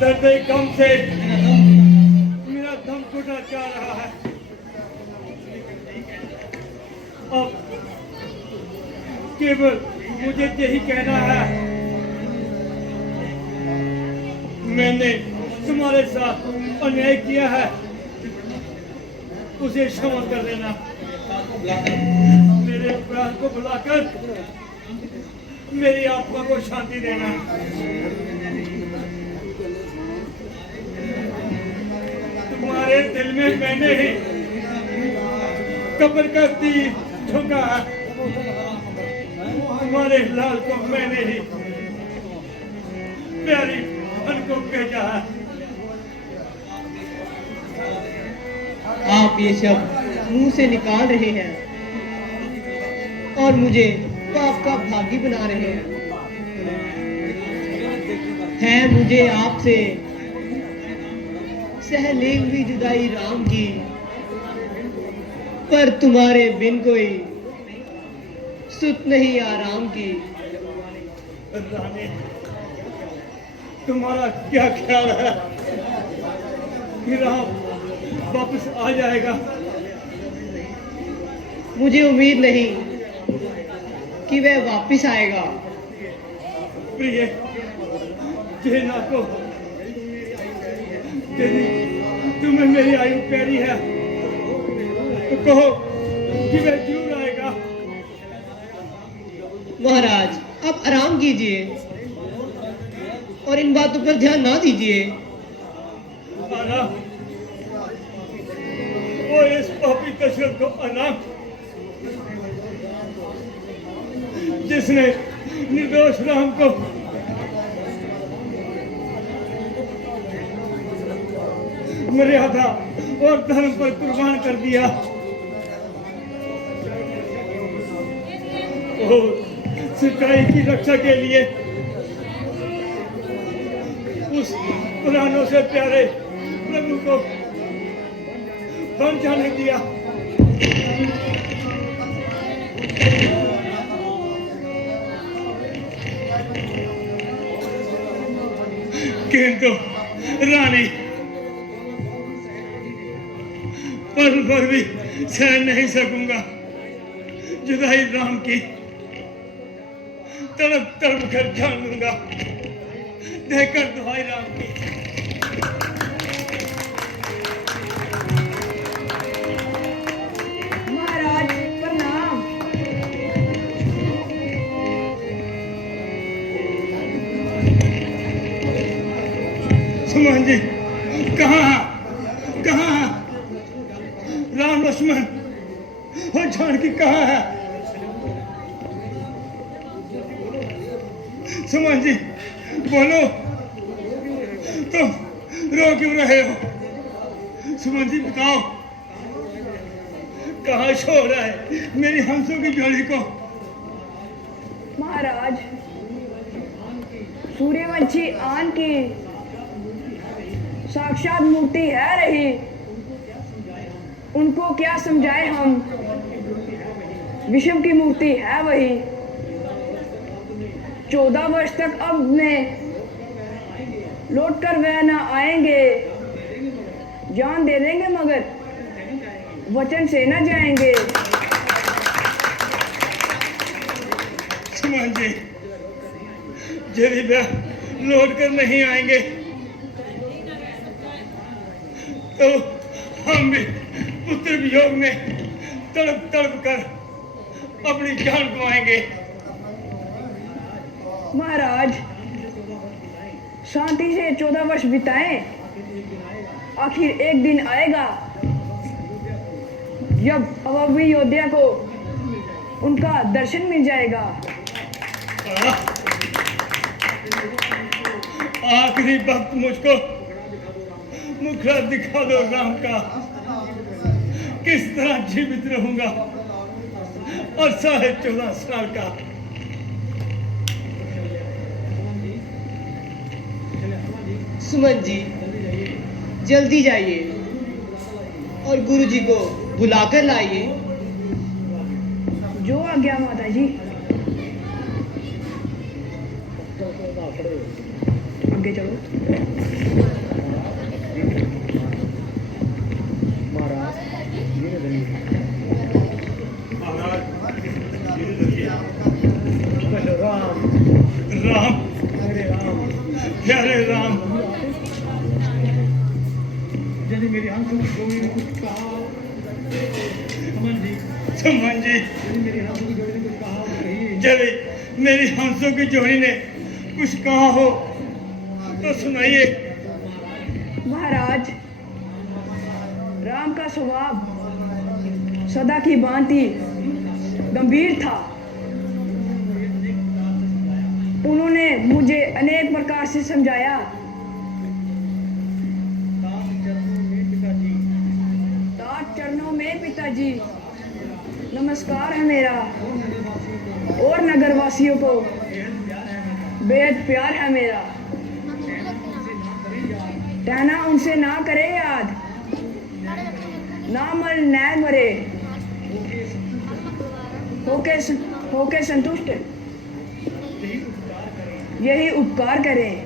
दर्द गम से मेरा दम घुटा जा रहा है। अब केवल मुझे यही कहना है, मैंने तुम्हारे साथ अन्याय किया है, उसे क्षमा कर देना। मेरे प्राण को बुलाकर मेरी आत्मा को शांति देना। तुम्हारे दिल में मैंने ही कब्र का तीर ठोका है, तुम्हारे लाल को मैंने ही प्यारी फन को भेजा है। आप ये शब्द मुंह से निकाल रहे हैं और मुझे पाप का भागी बना रहे हैं। है मुझे आपसे सहलेंगी जुदाई राम की, पर तुम्हारे बिन कोई सुत नहीं आराम की। रानी, तुम्हारा क्या ख्याल है कि राम वापस आ जाएगा? मुझे उम्मीद नहीं कि वह वापस आएगा। प्रिय, जेना को यदि तुम्हें मेरी आयु प्यारी है तो कहो कि वह जरूर आएगा। महाराज, आप आराम कीजिए और इन बातों पर ध्यान ना दीजिए। वो इस पापी दशरथ को अनाथ, जिसने निर्दोष राम को मर्यादा और धर्म पर कुर्बान कर दिया, और सिपाही की रक्षा के लिए उस प्राणों से प्यारे प्रभु को बन जाने दिया। किंतु रानी, पल भर भी सहन नहीं सकूंगा जुदाई राम की। तड़प तड़प कर जान लूंगा देकर दुहाई राम की। महाराज प्रणाम। सुमन जी, कहाँ राम लक्ष्मण और जानकी कहाँ है? सुमन जी बोलो, तुम रो क्यों रहे हो? सुमन जी बताओ, कहाँ छोड़ रहा है मेरी हंसों की जोड़ी को? महाराज, सूर्यवंशी आन की साक्षात मूर्ति है रही, उनको क्या समझाए हम। विषम की मूर्ति है वही। 14 वर्ष तक अब में लौट कर वह न आएंगे। जान दे देंगे मगर वचन से न जाएंगे। सुमन जी, यदि वह लौट कर नहीं आएंगे तो हम भी पुत्र वियोग में तड़प तड़प कर अपनी जान गंवाएंगे। महाराज, शांति से 14 वर्ष बिताएं। आखिर एक दिन आएगा जब अवधि योद्धा को उनका दर्शन मिल जाएगा। आखिरी वक्त मुझको मुखड़ा दिखा दो राम का, किस तरह जीवित रहूंगा और 14.5 साल का। सुमन जी, जल्दी जाइए और गुरुजी को बुलाकर लाइए। जो आज्ञा माता जी। आगे चलो। सुमन जी, यदि मेरी हंसों की जोड़ी ने कुछ कहा हो तो सुनाइए। महाराज, राम का स्वभाव सदा की भांति गंभीर था। उन्होंने मुझे अनेक प्रकार से समझाया। तात चरणों में पिताजी नमस्कार है मेरा, और नगरवासियों को बेहद प्यार है मेरा। कहना उनसे ना करे याद, ना मर न मरे, होके संतुष्ट यही उपकार करें।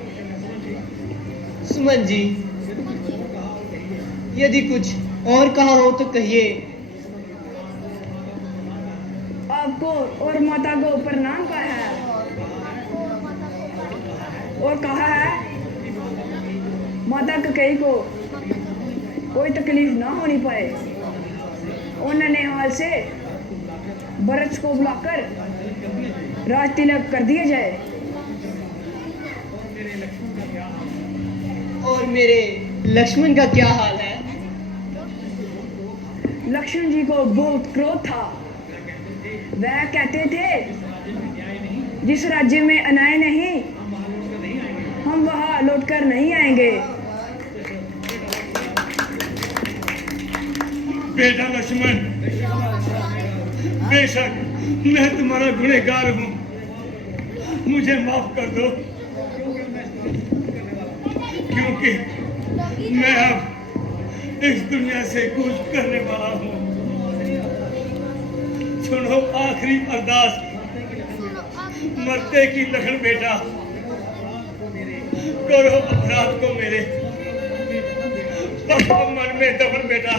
सुमन जी, यदि कुछ और कहा हो तो कहिए। आपको और माता को प्रणाम कहा है, और कहा है माता ककई को कोई तकलीफ ना होनी पाए। उन्होंने हाल से भरत को बुलाकर राज तिलक कर दिया जाए। और मेरे लक्ष्मण का क्या हाल है? लक्ष्मण जी को बहुत क्रोध था। वह कहते थे जिस राज्य में अन्याय नहीं, हम वहां लौटकर नहीं आएंगे। बेटा लक्ष्मण, बेशक मैं तुम्हारा गुनहगार हूँ, मुझे माफ कर दो, क्योंकि मैं अब इस दुनिया से कूच करने वाला हूँ। सुनो आखिरी अरदास, मरते की लखन बेटा, करो अपराध को मेरे पापा मन में दफन बेटा।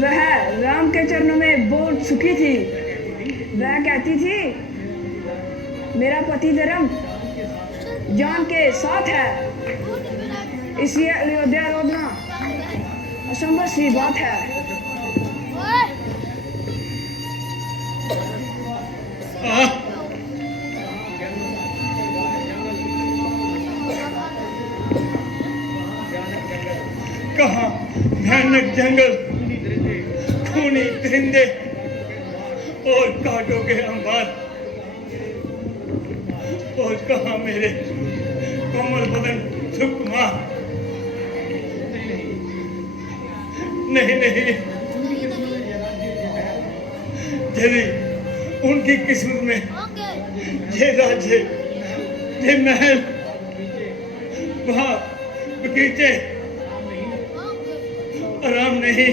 वह राम के चरणों में बहुत सुखी थी। वह कहती थी मेरा पति धर्म जान के साथ है, इसलिए अयोध्या रोकना असंभव सी बात है। कहाँ भयानक जंगल, खूनी दरिंदे और कांटों के अंबार, और कहाँ मेरे कोमल बदन सुकुमार। नहीं नहीं, यदि उनकी किस्मत में ये राज्य, ये महल, वहाँ बगीचे, आराम नहीं,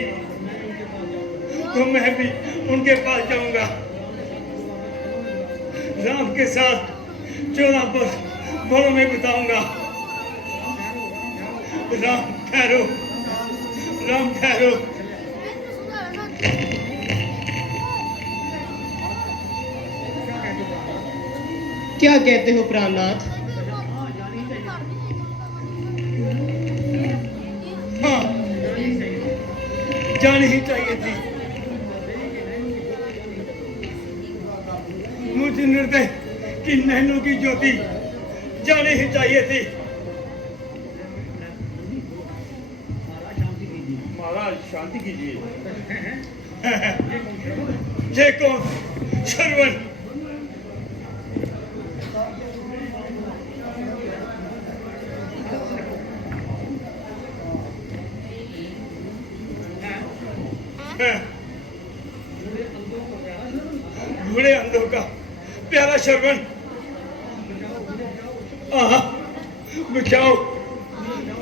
तो मैं भी उनके पास जाऊंगा। राम के साथ 14 वर्ष वनों में बिताऊंगा। राम ठहरो, राम ठहरो। क्या कहते हो प्राणनाथ? हाँ, जानी ही चाहिए थी। मुझे निर्दय कि नैनों की ज्योति जानी ही चाहिए थी। महाराज शांति कीजिए। ये कौन? श्रवण। बूढ़े अंधों का प्यारा श्रवण। बचाओ,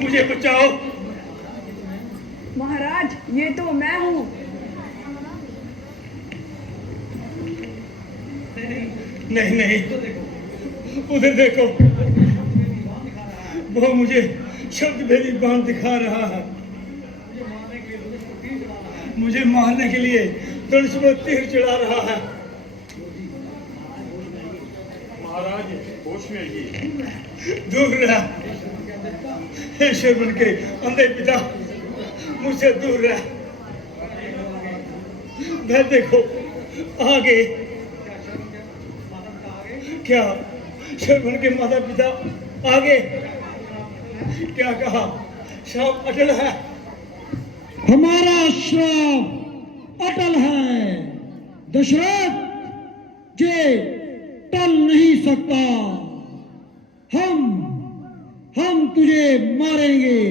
मुझे बचाओ। महाराज, ये तो मैं हूँ। नहीं नहीं, उधर देखो, वो मुझे शब्द भेदी बांध दिखा रहा है। मुझे मारने के लिए धनुष में तीर चढ़ा रहा है। महाराज होश में ही। दूर रहा, हे शर्मन के अंधे पिता, मुझसे दूर रहा। मैं देखो आगे क्या शर्मन के माता पिता आगे क्या कहा? श्राप अटल है। हमारा श्राप अटल है दशरथ, जे टल नहीं सकता। हम तुझे मारेंगे।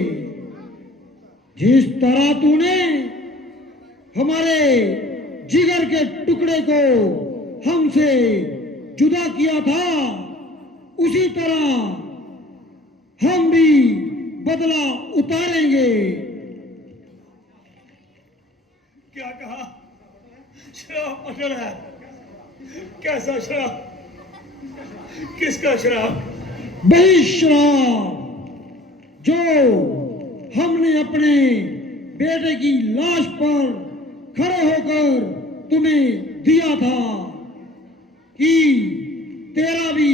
जिस तरह तूने हमारे जिगर के टुकड़े को हमसे जुदा किया था, उसी तरह हम भी बदला उतारेंगे। क्या कहा? श्राप अटल है। कैसा श्राप? किसका श्राप? वही श्राप जो हमने अपने बेटे की लाश पर खड़े होकर तुम्हें दिया था कि तेरा भी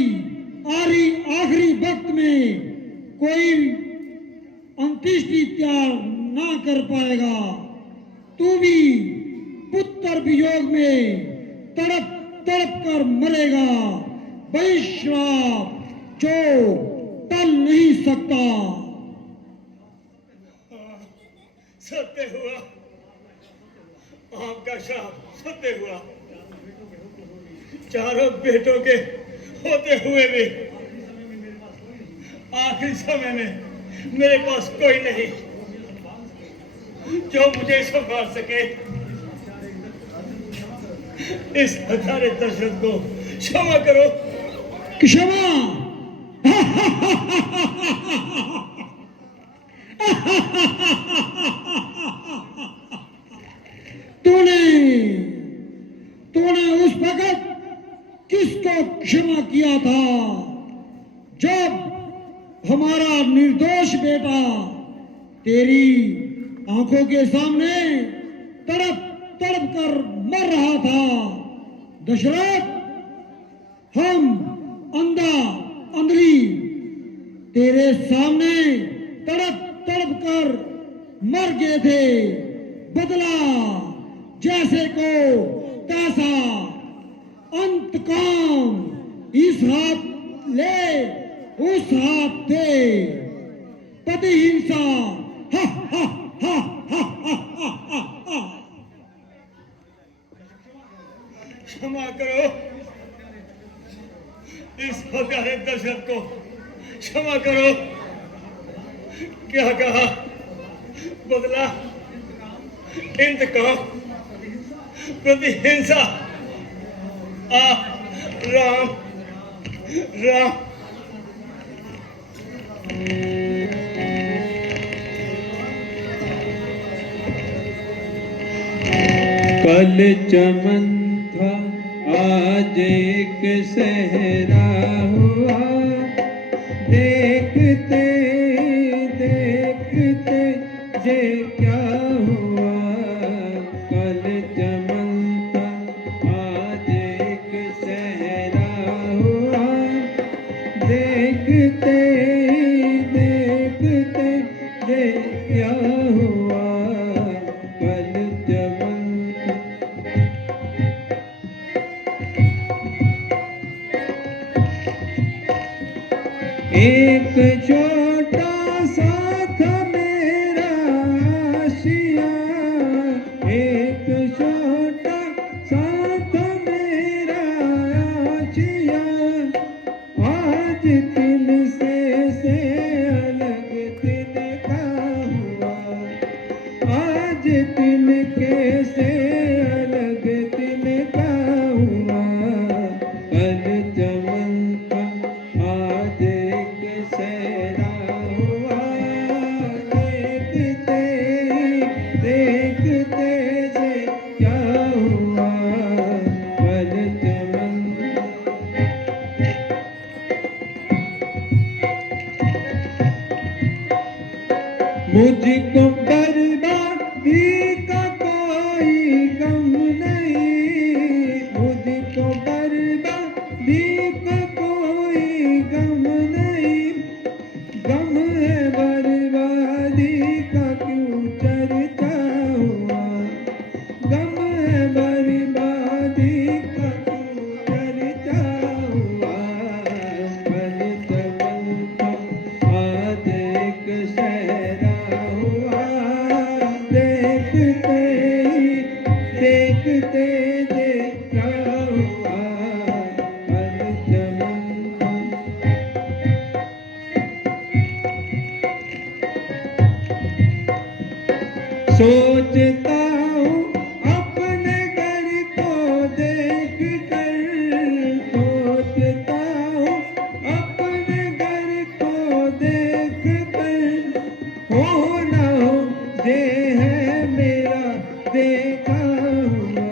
आखिरी वक्त में कोई अंत्येष्टि त्याग ना कर पाएगा। तू भी पुत्र वियोग में तड़प तड़प कर मरेगा। वही श्राप जो टल नहीं सकता। सत्य हुआ, आपका श्राप सत्य हुआ। चारों बेटों के होते हुए भी आखिरी समय में मेरे पास कोई नहीं जो मुझे संभाल सके। इस हजारे दशरथ को क्षमा करो। क्षमा? तूने उस वक्त किसको क्षमा किया था जब हमारा निर्दोष बेटा तेरी आंखों के सामने तड़प तड़प कर मर रहा था? दशरथ, हम अंधा अंधली तेरे सामने तड़प तड़प कर मर गए थे। बदला जैसे को तैसा अंत काम। इस हाथ ले उस हाथ दे। पति हिंसा। हा हा हा हा हा हा हा। क्षमा करो। इस हजारे दशरथ को क्षमा करो। क्या कहा? बदला, इंतकाम, प्रतिहिंसा। राम राम। कल चमन था आज एक सहरा हुआ। देखते देखते ये क्या हुआ। कल चमन था आज एक सहरा हुआ। देखते देखते ये क्या हुआ। कल चमन एक छोटा सा था मेरा आशिया। एक छोटा सा था मेरा आशिया। आज तिनसे अलग तिनका हुआ। आज तिनके से अलग तिनका हुआ। कल चमन का आज एक सहरा हुआ। देखते देखते से क्या हुआ। कल चमन मुझको बर्बादी का कोई दीप कोई गम नहीं, गम है बर्बादी का क्यों चर्चा हुआ, गम है बर्बादी का क्यों चर्चा हुआ। पल चमका आज एक सहरा हुआ, देखते ही देखते देखा हुआ। पल चमका सोचता हूँ अपने घर को देख कर, सोचता हूँ अपने घर को देख कर, हो ना हो ये है मेरा देखा हुआ,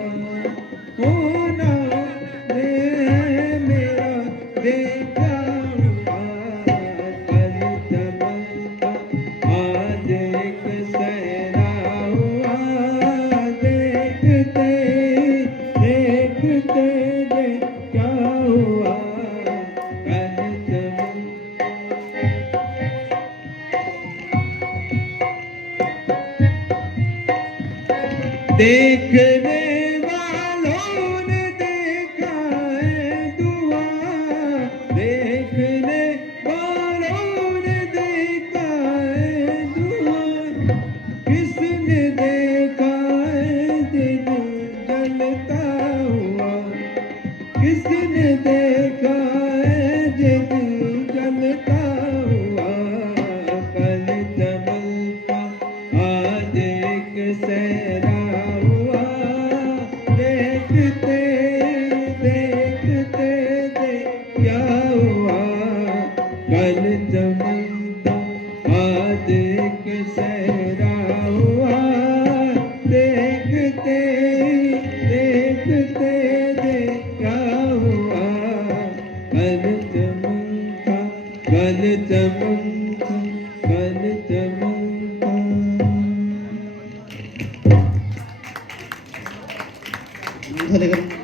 हो ना हो ये है मेरा देखा हुआ। पल चमका आज एक सहरा हुआ, देखते देखते क्या हुआ। पल चमका देखने वालों ने देखा है दुआ, देखने वालों ने देखा है दुआ। किसने देखा है दिन जलता हुआ, किसने देखा है दिन जलता हुआ। पल चमका आज एक सहरा हुआ, देखते देखते क्या हुआ। पल चमका आज एक सहरा हुआ, देखते देखते क्या हुआ। पल चमका पल चमका पल चमका। धन्यवाद।